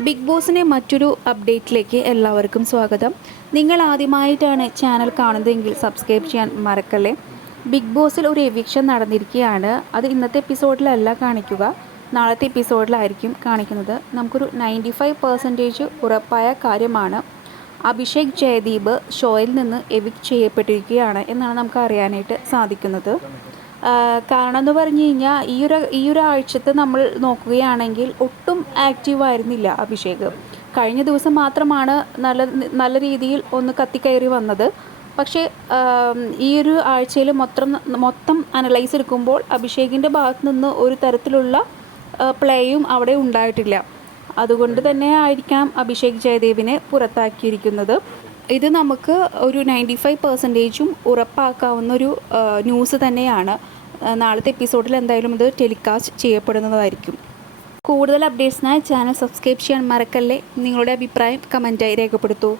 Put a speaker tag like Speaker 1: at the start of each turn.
Speaker 1: Big ബോസിന്റെ മറ്റൊരു അപ്ഡേറ്റിലേക്ക് എല്ലാവർക്കും സ്വാഗതം. നിങ്ങൾ ആദ്യമായിട്ടാണ് ചാനൽ കാണുന്നതെങ്കിൽ സബ്സ്ക്രൈബ് ചെയ്യാൻ മറക്കല്ലേ? ബിഗ് ബോസിൽ ഒരു എവിക്ഷൻ നടന്നിരിക്കുകയാണ്. അത് ഇന്നത്തെ എപ്പിസോഡിലല്ല കാണിക്കുക. നാളത്തെ എപ്പിസോഡിലായിരിക്കും കാണിക്കുന്നത്. നമുക്കൊരു നയന്റി ഫൈവ് പെർസെന്റേജ് ഉറപ്പായ കാര്യമാണ്. അഭിഷേക് ജയദീപ് ഷോയിൽ നിന്ന് എവിക്ട് ചെയ്യപ്പെട്ടിരിക്കുകയാണ് എന്നാണ് നമുക്ക് അറിയാനായിട്ട് സാധിക്കുന്നത്. കാരണം എന്ന് പറഞ്ഞു കഴിഞ്ഞാൽ ഈ ഒരു ഈ ഒരു ആഴ്ചത്തെ നമ്മൾ നോക്കുകയാണെങ്കിൽ ഒട്ടും ആക്റ്റീവ് ആയിരുന്നില്ല അഭിഷേക്. കഴിഞ്ഞ ദിവസം മാത്രമാണ് നല്ല നല്ല രീതിയിൽ ഒന്ന് കത്തിക്കയറി വന്നത്. പക്ഷേ ഈ ഒരു ആഴ്ചയിൽ മൊത്തം മൊത്തം അനലൈസ് എടുക്കുമ്പോൾ അഭിഷേകിന്റെ ഭാഗത്ത് നിന്ന് ഒരു തരത്തിലുള്ള പ്ലേയും അവിടെ ഉണ്ടായിട്ടില്ല. അതുകൊണ്ട് തന്നെ ആയിരിക്കാം അഭിഷേക് ജയദേവിനെ പുറത്താക്കിയിരിക്കുന്നത്. ഇത് നമുക്ക് ഒരു നയന്റി ഫൈവ് പെർസെന്റേജും ഉറപ്പാക്കാവുന്ന ഒരു ന്യൂസ് തന്നെയാണ്. നാളത്തെ എപ്പിസോഡിൽ എന്തായാലും ഇത് ടെലികാസ്റ്റ് ചെയ്യപ്പെടുന്നതായിരിക്കും. കൂടുതൽ അപ്ഡേറ്റ്സിനായി ചാനൽ സബ്സ്ക്രൈബ് ചെയ്യാൻ മറക്കല്ലേ? നിങ്ങളുടെ അഭിപ്രായം കമന്റായി രേഖപ്പെടുത്തൂ.